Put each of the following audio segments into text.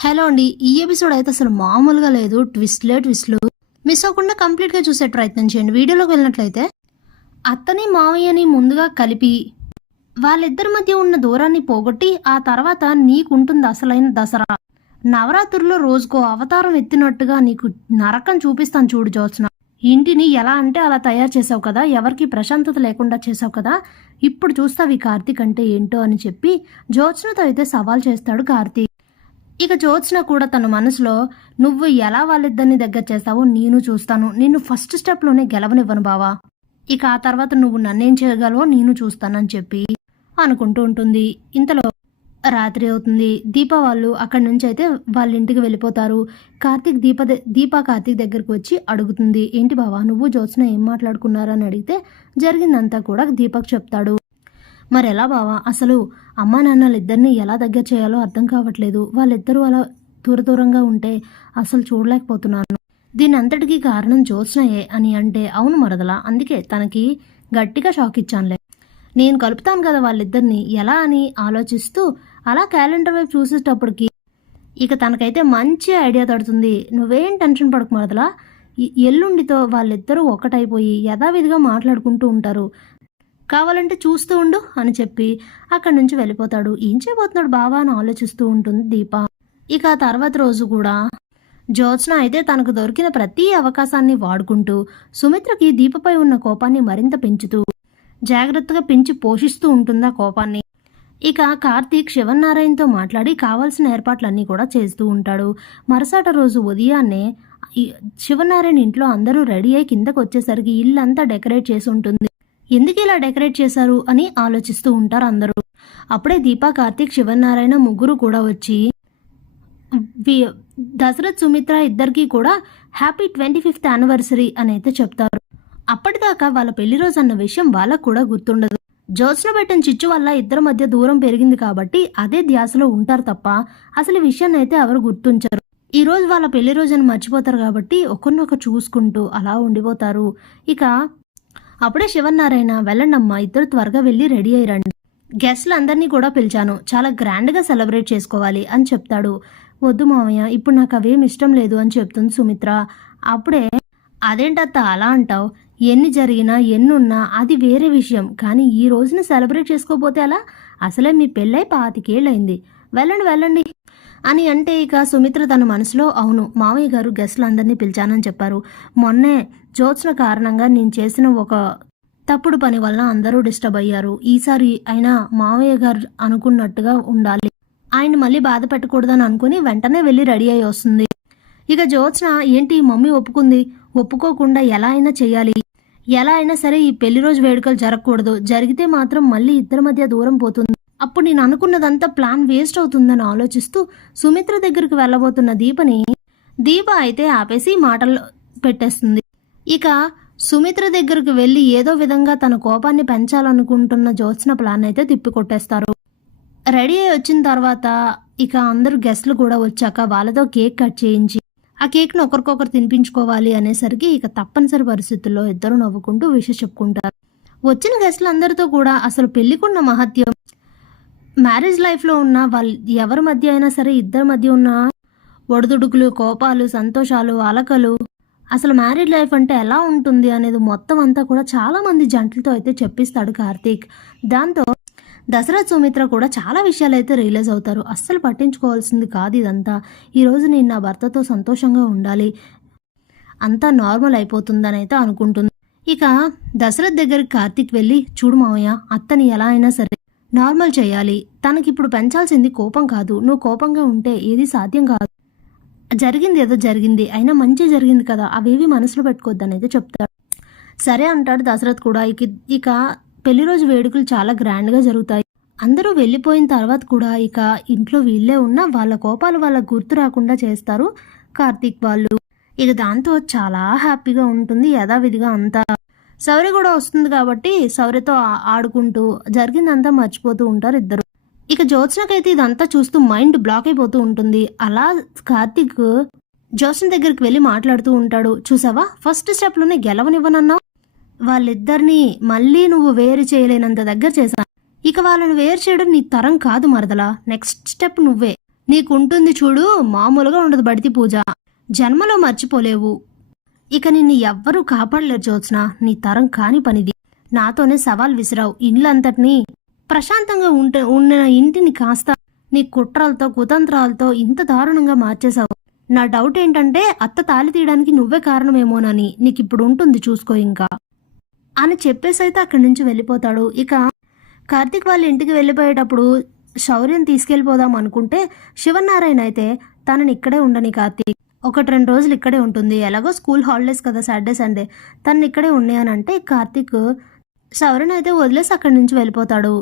Hello అండి. ఈ episode అయితే అసలు మామూలుగా లేదు. ట్విస్ట్లు మిస్ అవ్వకుండా కంప్లీట్‌గా చూసే ప్రయత్నం చేయండి. వీడియోలోకి వెళ్ళినట్లయితే అత్తని, మావయ్యని ముందుగా కలిపి వాళ్ళిద్దరి మధ్య ఉన్న దూరాన్ని పోగొట్టి ఆ తర్వాత నీకుంటుంది అసలైన దసరా. నవరాత్రుల్లో రోజుకో అవతారం ఎత్తినట్టుగా నీకు నరకం చూపిస్తాను చూడు జ్యోత్స్న. ఇంటిని ఎలా అంటే అలా తయారు చేసావు కదా, ఎవరికి ప్రశాంతత లేకుండా చేసావు కదా, ఇప్పుడు చూస్తావు ఈ కార్తీక్ అంటే ఏంటో అని చెప్పి జ్యోత్స్నతో అయితే సవాల్ చేస్తాడు కార్తీక్. ఇక జ్యోత్స్న కూడా తన మనసులో నువ్వు ఎలా వాళ్ళిద్దరిని దగ్గర చేస్తావో నేను చూస్తాను, నిన్ను ఫస్ట్ స్టెప్లోనే గెలవనివ్వను బావా, ఇక ఆ తర్వాత నువ్వు నన్నేం చేయగలవో నేను చూస్తానని చెప్పి అనుకుంటూ ఉంటుంది. ఇంతలో రాత్రి అవుతుంది. దీప వాళ్ళు అక్కడి నుంచి అయితే వాళ్ళ ఇంటికి వెళ్ళిపోతారు. కార్తీక్ దీప కార్తీక్ దగ్గరికి వచ్చి అడుగుతుంది, ఏంటి బావా నువ్వు జ్యోత్స్న ఏం మాట్లాడుకున్నారని అడిగితే జరిగిందంతా కూడా దీపక్ చెప్తాడు. మరి ఎలా బావా, అసలు అమ్మా నాన్నలు ఇద్దరిని ఎలా దగ్గర చేయాలో అర్థం కావట్లేదు, వాళ్ళిద్దరూ అలా దూరంగా ఉంటే అసలు చూడలేకపోతున్నాను, దీని అంతటికీ కారణం జ్యోత్స్నయే అని అంటే అవును మరదలా, అందుకే తనకి గట్టిగా షాక్ ఇచ్చానులే, నేను కలుపుతాను కదా వాళ్ళిద్దరిని ఎలా అని ఆలోచిస్తూ అలా క్యాలెండర్ వైపు చూసేటప్పటికి ఇక తనకైతే మంచి ఐడియా తడుతుంది. నువ్వేం టెన్షన్ పడకు మరదలా, ఎల్లుండితో వాళ్ళిద్దరూ ఒకటైపోయి యథావిధిగా మాట్లాడుకుంటూ ఉంటారు, కావాలంటే చూస్తూ ఉండు అని చెప్పి అక్కడి నుంచి వెళ్ళిపోతాడు. ఏం చేయబోతున్నాడు బావా అని ఆలోచిస్తూ ఉంటుంది దీప. ఇక ఆ తర్వాత రోజు కూడా జ్యోత్స్న అయితే తనకు దొరికిన ప్రతి అవకాశాన్ని వాడుకుంటూ సుమిత్రకి దీపపై ఉన్న కోపాన్ని మరింత పెంచుతూ జాగ్రత్తగా పెంచి పోషిస్తూ ఉంటుంది ఆ కోపాన్ని. ఇక కార్తీక్ శివనారాయణతో మాట్లాడి కావాల్సిన ఏర్పాట్లన్నీ కూడా చేస్తూ ఉంటాడు. మరుసటి రోజు ఉదయాన్నే శివనారాయణ ఇంట్లో అందరూ రెడీ అయి కిందకు వచ్చేసరికి ఇల్లంతా డెకరేట్ చేసి ఉంటుంది. ఎందుకు ఇలా డెకరేట్ చేశారు అని ఆలోచిస్తూ ఉంటారు అందరూ. అప్పుడే దీపా, కార్తీక్, శివనారాయణ ముగ్గురు కూడా వచ్చి దశరథ్, సుమిత్ర ఇద్దరికీ కూడా హ్యాపీ 25th యానివర్సరీ అని అయితే చెప్తారు. అప్పటిదాకా వాళ్ళ పెళ్లి రోజు అన్న విషయం వాళ్ళకు కూడా గుర్తుండదు. జ్యోత్స్న పెట్టిన చిచ్చు వల్ల ఇద్దరి మధ్య దూరం పెరిగింది కాబట్టి అదే ధ్యాసలో ఉంటారు తప్ప అసలు ఈ విషయాన్ని అయితే ఎవరు గుర్తుంచరు. ఈ రోజు వాళ్ళ పెళ్లి రోజు అని మర్చిపోతారు కాబట్టి ఒకరినొకరు చూసుకుంటూ అలా ఉండిపోతారు. ఇక అప్పుడే శివనారాయణ, వెళ్ళండమ్మా ఇద్దరు త్వరగా వెళ్ళి రెడీ అయ్యి రండి, గెస్ట్లు అందరినీ కూడా పిలిచాను, చాలా గ్రాండ్గా సెలబ్రేట్ చేసుకోవాలి అని చెప్తాడు. వద్దు మామయ్య, ఇప్పుడు నాకు అవేం ఇష్టం లేదు అని చెప్తుంది సుమిత్ర. అప్పుడే అదేంటత్త అలా అంటావు, ఎన్ని జరిగినా ఎన్నున్నా అది వేరే విషయం, కానీ ఈ రోజున సెలబ్రేట్ చేసుకోపోతే అలా, అసలే మీ పెళ్ళై 25 ఏళ్ళయింది, వెళ్ళండి వెళ్ళండి అని అంటే ఇక సుమిత్ర తన మనసులో అవును మామయ్య గారు గెస్ట్లందరినీ పిలిచానని చెప్పారు, మొన్నే జ్యోత్స్న కారణంగా నేను చేసిన ఒక తప్పుడు పని వలన అందరూ డిస్టర్బ్ అయ్యారు, ఈసారి అయినా మామయ్య గారు అనుకున్నట్టుగా ఉండాలి, ఆయన మళ్ళీ బాధ పెట్టకూడదని అనుకుని వెంటనే వెళ్ళి రెడీ అయ్యి వస్తుంది. ఇక జ్యోత్స్న ఏంటి మమ్మీ ఒప్పుకుంది, ఒప్పుకోకుండా ఎలా అయినా చెయ్యాలి, ఎలా అయినా సరే ఈ పెళ్లి రోజు వేడుకలు జరగకూడదు, జరిగితే మాత్రం మళ్ళీ ఇద్దరి మధ్య దూరం పోతుంది, అప్పుడు నేను అనుకున్నదంతా ప్లాన్ వేస్ట్ అవుతుందని ఆలోచిస్తూ సుమిత్ర దగ్గరికి వెళ్ళబోతున్న దీప అయితే ఆపేసి మాటలు పెట్టేస్తుంది. ఇక సుమిత్ర దగ్గరకు వెళ్ళి ఏదో విధంగా తన కోపాన్ని పెంచాలనుకుంటున్న జ్యోత్స్న ప్లాన్ అయితే తిప్పికొట్టేస్తారు. రెడీ అయి వచ్చిన తర్వాత ఇక అందరూ గెస్ట్లు కూడా వచ్చాక వాళ్ళతో కేక్ కట్ చేయించి ఆ కేక్ను ఒకరికొకరు తినిపించుకోవాలి అనేసరికి ఇక తప్పనిసరి పరిస్థితుల్లో ఇద్దరు నవ్వుకుంటూ విషయం చెప్పుకుంటారు. వచ్చిన గెస్ట్లందరితో కూడా అసలు పెళ్లికున్న మహత్యం, మ్యారేజ్ లైఫ్లో ఉన్న వాళ్ళు ఎవరి మధ్య అయినా సరే ఇద్దరి మధ్య ఉన్న ఒడిదుడుకులు, కోపాలు, సంతోషాలు, అలకలు, అసలు మ్యారీడ్ లైఫ్ అంటే ఎలా ఉంటుంది అనేది మొత్తం అంతా కూడా చాలా మంది జంటలతో అయితే చెప్పిస్తాడు కార్తీక్. దాంతో దశరథ్, సుమిత్ర కూడా చాలా విషయాలు అయితే రియలైజ్ అవుతారు. అస్సలు పట్టించుకోవాల్సింది కాదు ఇదంతా, ఈరోజు నేను నా భర్తతో సంతోషంగా ఉండాలి, అంతా నార్మల్ అయిపోతుందని అయితే అనుకుంటుంది. ఇక దశరథ్ దగ్గరికి కార్తీక్ వెళ్ళి చూడు మావయ్య, అత్తని ఎలా అయినా సరే నార్మల్ చేయాలి, తనకిప్పుడు పెంచాల్సింది కోపం కాదు, నువ్వు కోపంగా ఉంటే ఏది సాధ్యం కాదు, జరిగింది ఏదో జరిగింది, అయినా మంచి జరిగింది కదా, అవేవి మనసులో పెట్టుకోవద్దని అయితే చెప్తాడు. సరే అంటాడు దశరథ్ కూడా. ఇక పెళ్లి రోజు వేడుకలు చాలా గ్రాండ్గా జరుగుతాయి. అందరూ వెళ్ళిపోయిన తర్వాత కూడా ఇక ఇంట్లో వీళ్ళే ఉన్న వాళ్ళ కోపాలు వాళ్ళకు గుర్తు రాకుండా చేస్తారు కార్తీక్ వాళ్ళు. ఇక దాంతో చాలా హ్యాపీగా ఉంటుంది. యథావిధిగా అంతా శౌర్య కూడా వస్తుంది కాబట్టి శౌర్యతో ఆడుకుంటూ జరిగిందంతా మర్చిపోతూ ఉంటారు ఇద్దరు. ఇక జ్యోత్స్నకైతే ఇదంతా చూస్తూ మైండ్ బ్లాక్ అయిపోతూ ఉంటుంది. అలా కార్తీక్ జ్యోత్స్న దగ్గరికి వెళ్ళి మాట్లాడుతూ ఉంటాడు. చూసావా, ఫస్ట్ స్టెప్లోనే గెలవనివ్వనన్నావు, వాళ్ళిద్దరినీ మళ్ళీ నువ్వు వేరు చేయలేనంత దగ్గర చేశాను, ఇక వాళ్ళని వేరు చేయడం నీ తరం కాదు మరదలా, నెక్స్ట్ స్టెప్ నువ్వే, నీకుంటుంది చూడు, మామూలుగా ఉండదు బడితి పూజ, జన్మలో మర్చిపోలేవు. ఇక నిన్ను ఎవ్వరూ కాపాడలేరు జ్యోత్స్న, నీ తరం కాని పనిది. నాతోనే సవాల్ విసిరావు, ఇల్లంతటినీ ప్రశాంతంగా ఉన్న ఇంటిని కాస్త నీ కుట్రలతో కుతంత్రాలతో ఇంత దారుణంగా మార్చేశావు. నా డౌట్ ఏంటంటే అత్త తాళి తీయడానికి నువ్వే కారణమేమోనని. నీకిప్పుడు ఉంటుంది చూసుకో ఇంకా అని చెప్పేసైతే అక్కడి నుంచి వెళ్ళిపోతాడు. ఇక కార్తీక్ వాళ్ళ ఇంటికి వెళ్ళిపోయేటప్పుడు శౌర్యం తీసుకెళ్ళిపోదాం అనుకుంటే శివనారాయణ అయితే తనని ఇక్కడే ఉండని కార్తీక్, 1-2 రోజులు ఇక్కడే ఉంటుంది, ఎలాగో స్కూల్ హాలిడేస్ కదా సాటర్డే సండే, తను ఇక్కడే ఉన్నాయనంటే కార్తీక్ శౌర్యని అయితే వదిలేసి అక్కడి నుంచి వెళ్ళిపోతాడు.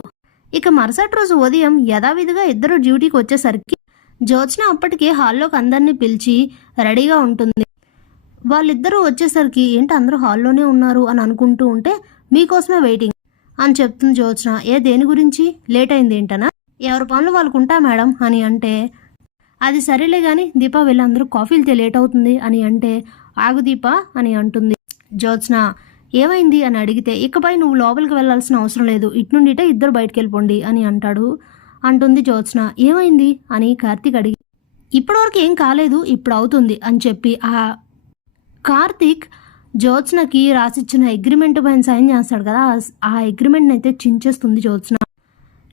ఇక మరుసటి రోజు ఉదయం యథావిధిగా ఇద్దరు డ్యూటీకి వచ్చేసరికి జ్యోత్స్న అప్పటికే హాల్లోకి అందరినీ పిలిచి రెడీగా ఉంటుంది. వాళ్ళిద్దరూ వచ్చేసరికి ఏంటి అందరూ హాల్లోనే ఉన్నారు అని అనుకుంటూ ఉంటే మీకోసమే వెయిటింగ్ అని చెప్తుంది జ్యోత్స్న. దేని గురించి లేట్ అయింది ఏంటనా? ఎవరి పనులు వాళ్ళకుంటా మేడం అని అంటే, అది సరేలే గాని దీపా వీళ్ళందరూ కాఫీలతో లేట్ అవుతుంది అని అంటే, ఆగు దీపా అని అంటుంది జ్యోత్స్న. ఏమైంది అని అడిగితే, ఇకపై నువ్వు లోపలికి వెళ్లాల్సిన అవసరం లేదు, ఇట్నుండి ఇటే ఇద్దరు బయటకు వెళ్ళిపోండి అని అంటుంది జ్యోత్స్న. ఏమైంది అని కార్తీక్ అడిగి, ఇప్పటివరకు ఏం కాలేదు, ఇప్పుడు అవుతుంది అని చెప్పి ఆ కార్తీక్ జ్యోత్స్నకి రాసిచ్చిన అగ్రిమెంట్ పైన సైన్ చేస్తాడు కదా, ఆ అగ్రిమెంట్ని అయితే చించేస్తుంది జ్యోత్స్న.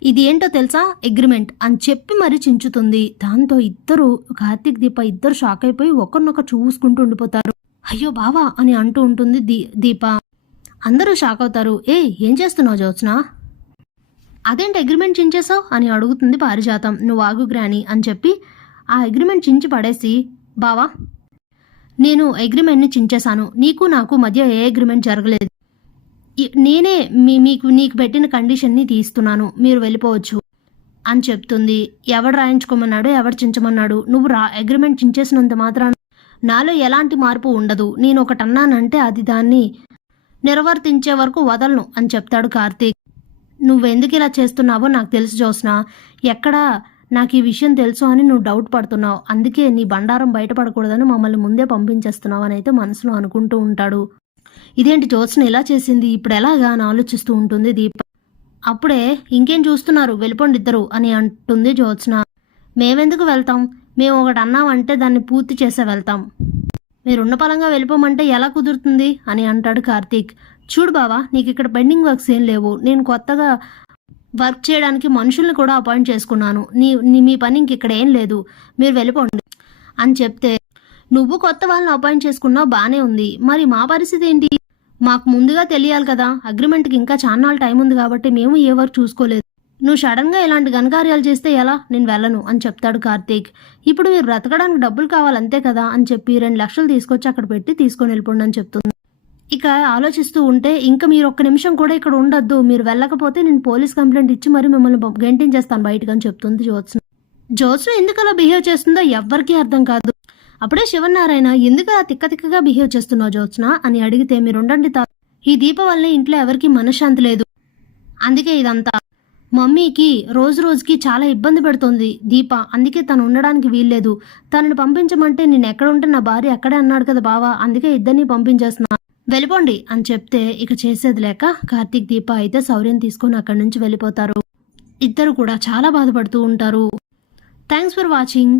ఇది ఏంటో తెలుసా అగ్రిమెంట్ అని చెప్పి మరీ చించుతుంది. దాంతో ఇద్దరు కార్తీక్ దీప ఇద్దరు షాక్ అయిపోయి ఒకరినొకరు చూసుకుంటూ ఉండిపోతారు. అయ్యో బావా అని అంటూ ఉంటుంది దీప. అందరూ షాక్ అవుతారు. ఏం చేస్తున్నావు జ్యోత్స్న? అదేంటి అగ్రిమెంట్ చించేసావు అని అడుగుతుంది పారిజాతం. నువ్వు ఆగు గ్రాని అని చెప్పి ఆ అగ్రిమెంట్ చించి పడేసి, బావా నేను అగ్రిమెంట్ని చించేశాను, నీకు నాకు మధ్య ఏ అగ్రిమెంట్ జరగలేదు, నేనే నీకు పెట్టిన కండిషన్ని తీస్తున్నాను, మీరు వెళ్ళిపోవచ్చు అని చెప్తుంది. ఎవడు రాయించుకోమన్నాడు, ఎవడు చించమన్నాడు? నువ్వు అగ్రిమెంట్ చించేసినంత మాత్రాన నాలో ఎలాంటి మార్పు ఉండదు, నేను ఒకటి అన్నానంటే అది దాన్ని నిర్వర్తించే వరకు వదలను అని చెప్తాడు కార్తీక్. నువ్వెందుకు ఇలా చేస్తున్నావో నాకు తెలుసు జ్యోత్స్న, ఎక్కడా నాకు ఈ విషయం తెలుసు అని నువ్వు డౌట్ పడుతున్నావు, అందుకే నీ బండారం బయటపడకూడదని మమ్మల్ని ముందే పంపించేస్తున్నావు అని అయితే మనసులో అనుకుంటూ ఉంటాడు. ఇదేంటి జ్యోత్స్న ఇలా చేసింది, ఇప్పుడు ఎలాగా అని ఆలోచిస్తూ ఉంటుంది దీప. అప్పుడే ఇంకేం చూస్తున్నారు, వెళ్ళిపోండి ఇద్దరు అని అంటుంది జ్యోత్స్న. మేమెందుకు వెళ్తాం, మేము ఒకటి అన్నామంటే దాన్ని పూర్తి చేసే వెళ్తాం, మీరున్న పలంగా వెళ్ళిపోమంటే ఎలా కుదురుతుంది అని అంటాడు కార్తీక్. చూడు బావా, నీకు ఇక్కడ పెండింగ్ వర్క్స్ ఏం లేవు, నేను కొత్తగా వర్క్ చేయడానికి మనుషుల్ని కూడా అపాయింట్ చేసుకున్నాను, మీ పని ఇంక ఇక్కడ ఏం లేదు, మీరు వెళ్ళిపోండి అని చెప్తే, నువ్వు కొత్త వాళ్ళని అపాయింట్ చేసుకున్నావు బానే ఉంది, మరి మా పరిస్థితి ఏంటి, మాకు ముందుగా తెలియాలి కదా, అగ్రిమెంట్కి ఇంకా చాలా టైం ఉంది కాబట్టి మేము ఏ వర్క్ చూసుకోలేదు, నువ్వు సడన్గా ఇలాంటి ఘనకార్యాలు చేస్తే ఎలా, నేను వెళ్ళను అని చెప్తాడు కార్తీక్. ఇప్పుడు మీరు బ్రతకడానికి డబ్బులు కావాలంతే కదా అని చెప్పి 2 లక్షలు తీసుకొచ్చి అక్కడ పెట్టి తీసుకొని వెళ్ళిపోండి అని చెప్తుంది. ఇక ఆలోచిస్తూ ఉంటే, ఇంకా మీరు ఒక్క నిమిషం కూడా ఇక్కడ ఉండొద్దు, మీరు వెళ్ళకపోతే నేను పోలీస్ కంప్లైంట్ ఇచ్చి మరి మిమ్మల్ని గెంటించేస్తాను బయటకు అని చెప్తుంది జ్యోత్స్న ఎందుకు అలా బిహేవ్ చేస్తుందో ఎవ్వరికీ అర్థం కాదు. అప్పుడే శివనారాయణ, ఎందుకు అలా తిక్కగా బిహేవ్ చేస్తున్నావు జ్యోత్స్న అని అడిగితే, మీరు ఉండండి ఈ దీప వల్లే ఇంట్లో ఎవరికి మనశ్శాంతి లేదు, అందుకే ఇదంతా, మమ్మీకి రోజుకి చాలా ఇబ్బంది పెడుతోంది దీప, అందుకే తను ఉండడానికి వీల్లేదు, తనని పంపించమంటే నేను ఎక్కడ ఉంటే నా భార్య అక్కడే అన్నాడు కదా బావా, అందుకే ఇద్దరిని పంపించేస్తున్నా, వెళ్ళిపోండి అని చెప్తే ఇక చేసేది లేక కార్తీక్ దీప అయితే శౌర్యం తీసుకొని అక్కడి నుంచి వెళ్ళిపోతారు. ఇద్దరు కూడా చాలా బాధపడుతూ ఉంటారు. Thanks for watching.